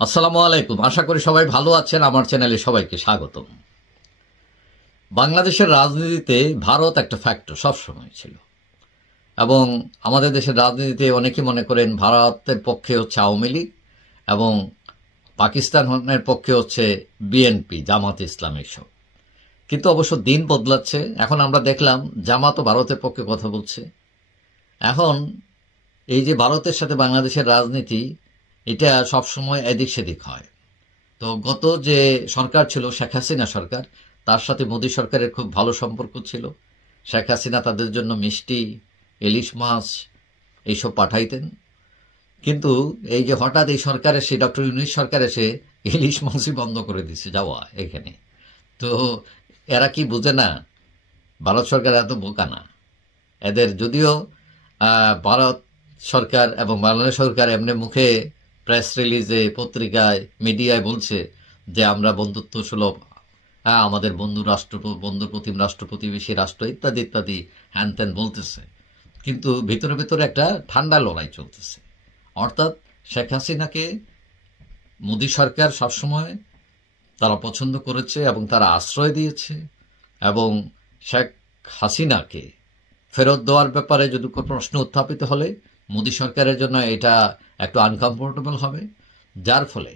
আসসালামু আলাইকুম। আশা করি সবাই ভালো আছেন। আমার চ্যানেলে সবাইকে স্বাগতম। বাংলাদেশের রাজনীতিতে ভারত একটা ফ্যাক্টর সবসময় ছিল, এবং আমাদের দেশের রাজনীতিতে অনেকে মনে করেন ভারতের পক্ষে হচ্ছে আওয়ামী লীগ এবং পাকিস্তানের পক্ষে হচ্ছে বিএনপি, জামাত ইসলাম এইসব। কিন্তু অবশ্য দিন বদলাচ্ছে। এখন আমরা দেখলাম জামাতও ভারতের পক্ষে কথা বলছে। এখন এই যে ভারতের সাথে বাংলাদেশের রাজনীতি, এটা সবসময় এদিক সেদিক হয়। তো গত যে সরকার ছিল শেখ হাসিনা সরকার, তার সাথে মোদী সরকারের খুব ভালো সম্পর্ক ছিল। শেখ হাসিনা তাদের জন্য মিষ্টি, ইলিশ মাছ এইসব পাঠাইতেন। কিন্তু এই যে হঠাৎ এই সরকার এসে, ডক্টর ইউনূস সরকার এসে ইলিশ মাছই বন্ধ করে দিচ্ছে যাওয়া এখানে। তো এরা কি বুঝে না? ভারত সরকার এত বোকা না। এদের যদিও ভারত সরকার এবং বাংলাদেশ সরকার এমনি মুখে প্রেস রিলিজে, পত্রিকায়, মিডিয়ায় বলছে যে আমরা বন্ধুত্ব সুলভ, আমাদের বন্ধু প্রতিম রাষ্ট্র, প্রতিবেশী রাষ্ট্র ইত্যাদি ইত্যাদি হ্যান ত্যান বলতেছে, কিন্তু ভিতরে ভিতরে একটা ঠান্ডা লড়াই চলতেছে। অর্থাৎ শেখ হাসিনাকে মোদী সরকার সবসময় তারা পছন্দ করেছে এবং তারা আশ্রয় দিয়েছে, এবং শেখ হাসিনাকে ফেরত দেওয়ার ব্যাপারে যদি কোনো প্রশ্ন উত্থাপিত হলে মোদী সরকারের জন্য এটা একটু আনকমফোর্টেবল হবে, যার ফলে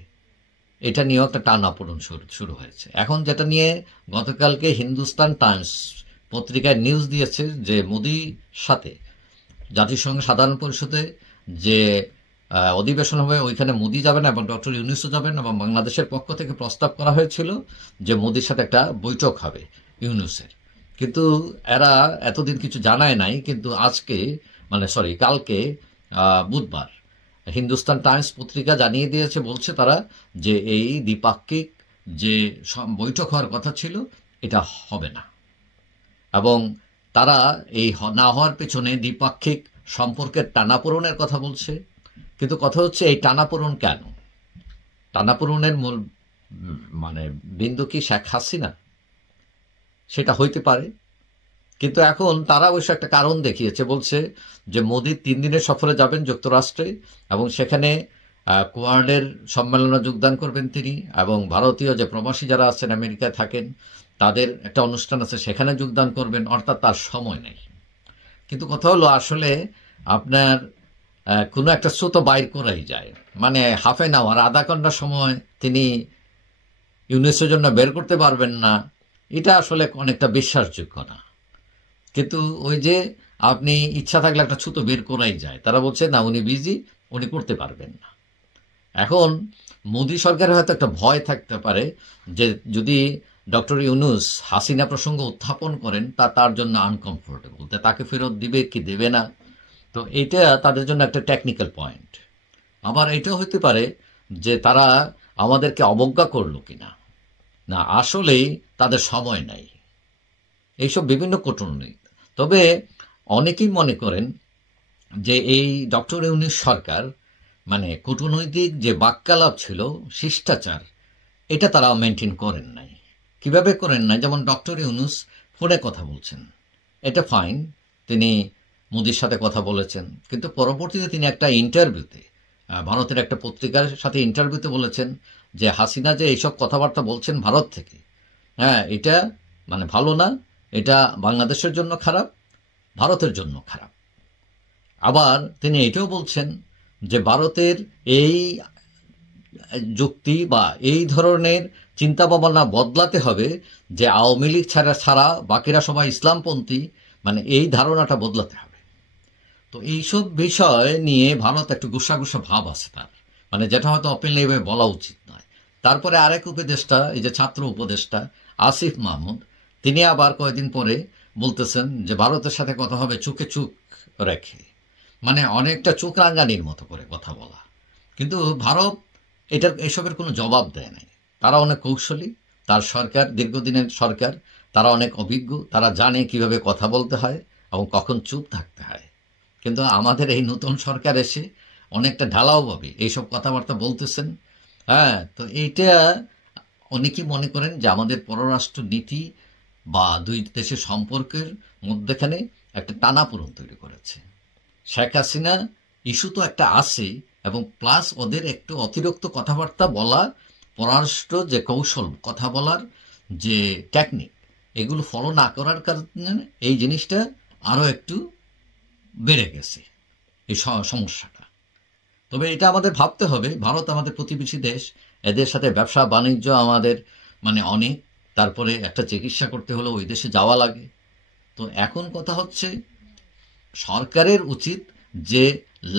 এটা নিয়েও একটা টানাপোড়েন শুরু হয়েছে। এখন যেটা নিয়ে গতকালকে হিন্দুস্তান টাইমস পত্রিকায় নিউজ দিয়েছে যে মোদীর সাথে জাতিসংঘ সাধারণ পরিষদে যে অধিবেশন হবে, ওইখানে মোদী যাবেন এবং ডক্টর ইউনূসও যাবেন, এবং বাংলাদেশের পক্ষ থেকে প্রস্তাব করা হয়েছিল যে মোদীর সাথে একটা বৈঠক হবে ইউনূসের। কিন্তু এরা এতদিন কিছু জানায় নাই, কিন্তু কালকে বুধবার হিন্দুস্তান টাইমস পত্রিকা জানিয়ে দিয়েছে, বলছে তারা যে এই দ্বিপাক্ষিক যে বৈঠক হওয়ার কথা ছিল এটা হবে না, এবং তারা এই না হওয়ার পেছনে দ্বিপাক্ষিক সম্পর্কের টানাপোড়েনের কথা বলছে। কিন্তু কথা হচ্ছে এই টানাপোড়েন কেন? টানাপোড়েনের মূল বিন্দু কি শেখ হাসিনা? সেটা হইতে পারে, কিন্তু এখন তারা অবশ্য একটা কারণ দেখিয়েছে। বলছে যে মোদী 3 দিনের সফরে যাবেন যুক্তরাষ্ট্রে, এবং সেখানে কোয়াডের সম্মেলনে যোগদান করবেন তিনি, এবং ভারতীয় যে প্রবাসী যারা আছেন আমেরিকায় থাকেন তাদের একটা অনুষ্ঠান আছে, সেখানে যোগদান করবেন। অর্থাৎ তার সময় নেই। কিন্তু কথা হলো আসলে আপনার কোনো একটা স্রোত বাইর করাই যায়, হাফ অ্যান আওয়ার, আধা ঘন্টা সময় তিনি ইউনেস্কোর জন্য বের করতে পারবেন না, এটা আসলে অনেকটা বিশ্বাসযোগ্য না। কিন্তু ওই যে আপনি ইচ্ছা থাকলে একটা ছুতো বের করাই যায়, তারা বলছে না উনি বিজি, উনি করতে পারবেন না। এখন মোদী সরকারের হয়তো একটা ভয় থাকতে পারে যে যদি ডক্টর ইউনূস হাসিনা প্রসঙ্গ উত্থাপন করেন তার জন্য আনকমফোর্টেবল, তাকে ফেরত দিবে কি দেবে না। তো এটা তাদের জন্য একটা টেকনিক্যাল পয়েন্ট। আবার এটাও হতে পারে যে তারা আমাদেরকে অবজ্ঞা করলো কিনা, না আসলেই তাদের সময় নাই, এইসব বিভিন্ন কটূনিতি। তবে অনেকেই মনে করেন যে এই ডক্টর ইউনূস সরকার কূটনৈতিক যে বাক্যালাপ ছিল, শিষ্টাচার, এটা তারা মেনটেন করেন নাই। কিভাবে করেন নাই? যেমন ডক্টর ইউনূস ফোনে কথা বলছেন, এটা ফাইন, তিনি মোদির সাথে কথা বলেছেন, কিন্তু পরবর্তীতে তিনি একটা ইন্টারভিউতে, ভারতের একটা পত্রিকার সাথে ইন্টারভিউতে বলেছেন যে হাসিনা যে এইসব কথাবার্তা বলছেন ভারত থেকে, এটা ভালো না, এটা বাংলাদেশের জন্য খারাপ, ভারতের জন্য খারাপ। আবার তিনি এটাও বলছেন যে ভারতের এই যুক্তি বা এই ধরনের চিন্তা ভাবনা বদলাতে হবে যে আওয়ামী লীগ ছাড়া বাকিরা সবাই ইসলামপন্থী, এই ধারণাটা বদলাতে হবে। তো এইসব বিষয় নিয়ে ভারত একটু গুসা ভাব আছে তার, যেটা হয়তো ওপেনলি বলা উচিত নয়। তারপরে আরেক উপদেষ্টা, এই যে ছাত্র উপদেষ্টা আসিফ মাহমুদ, তিনি আবার কয়েকদিন পরে বলতেছেন যে ভারতের সাথে কথা হবে চোখে চোখ রেখে, অনেকটা চোখ রাঙ্গানির মতো করে কথা বলা। কিন্তু ভারত এসবের কোনো জবাব দেয় নাই। তারা অনেক কৌশলী, তার সরকার দীর্ঘদিনের সরকার, তারা অনেক অভিজ্ঞ, তারা জানে কিভাবে কথা বলতে হয় এবং কখন চুপ থাকতে হয়। কিন্তু আমাদের এই নতুন সরকার এসে অনেকটা ঢালাওভাবে এইসব কথাবার্তা বলতেছেন। তো এইটা অনেকেই মনে করেন যে আমাদের পররাষ্ট্র নীতি বা দুই দেশের সম্পর্কের মধ্যেখানে একটা টানাপোড়েন তৈরি করেছে। শেখ হাসিনা ইস্যু তো একটা আছে, এবং প্লাস ওদের একটু অতিরিক্ত কথাবার্তা বলা, পররাষ্ট্র যে কৌশল কথা বলার যে টেকনিক, এগুলো ফলো না করার কারণে এই জিনিসটা আরও একটু বেড়ে গেছে, এই সমস্যাটা। তবে এটা আমাদের ভাবতে হবে, ভারত আমাদের প্রতিবেশী দেশ, এদের সাথে ব্যবসা বাণিজ্য আমাদের মানে অনেক, তারপরে একটা চিকিৎসা করতে হলে ওই দেশে যাওয়া লাগে। তো এখন কথা হচ্ছে সরকারের উচিত যে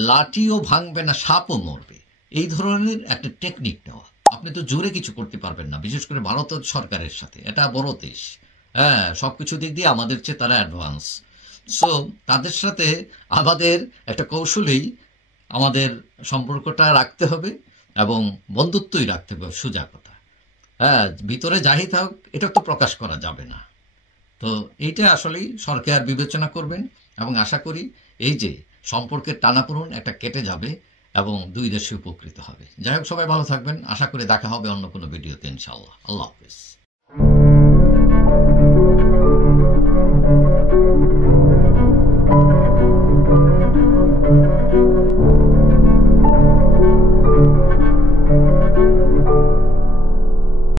লাঠিও ভাঙবে না সাপও মরবে, এই ধরনের একটা টেকনিক নেওয়া। আপনি তো জোরে কিছু করতে পারবেন না, বিশেষ করে ভারত সরকারের সাথে, এটা বড় দেশ, হ্যাঁ, সবকিছু দিক দিয়ে আমাদের চেয়ে তারা অ্যাডভান্স। সো তাদের সাথে আমাদের একটা কৌশলেই আমাদের সম্পর্কটা রাখতে হবে এবং বন্ধুত্বই রাখতে হবে, সোজা কথা। হ্যাঁ, ভিতরে যাই থাক এটা তো প্রকাশ করা যাবে না। তো এইটা আসলেই সরকার বিবেচনা করবেন এবং আশা করি এই যে সম্পর্কের টানাপোড়েন একটা কেটে যাবে এবং দুই দেশে উপকৃত হবে। যাই হোক, সবাই ভালো থাকবেন, আশা করি দেখা হবে অন্য কোনো ভিডিওতে ইনশাআল্লাহ। আল্লাহ হাফেজ।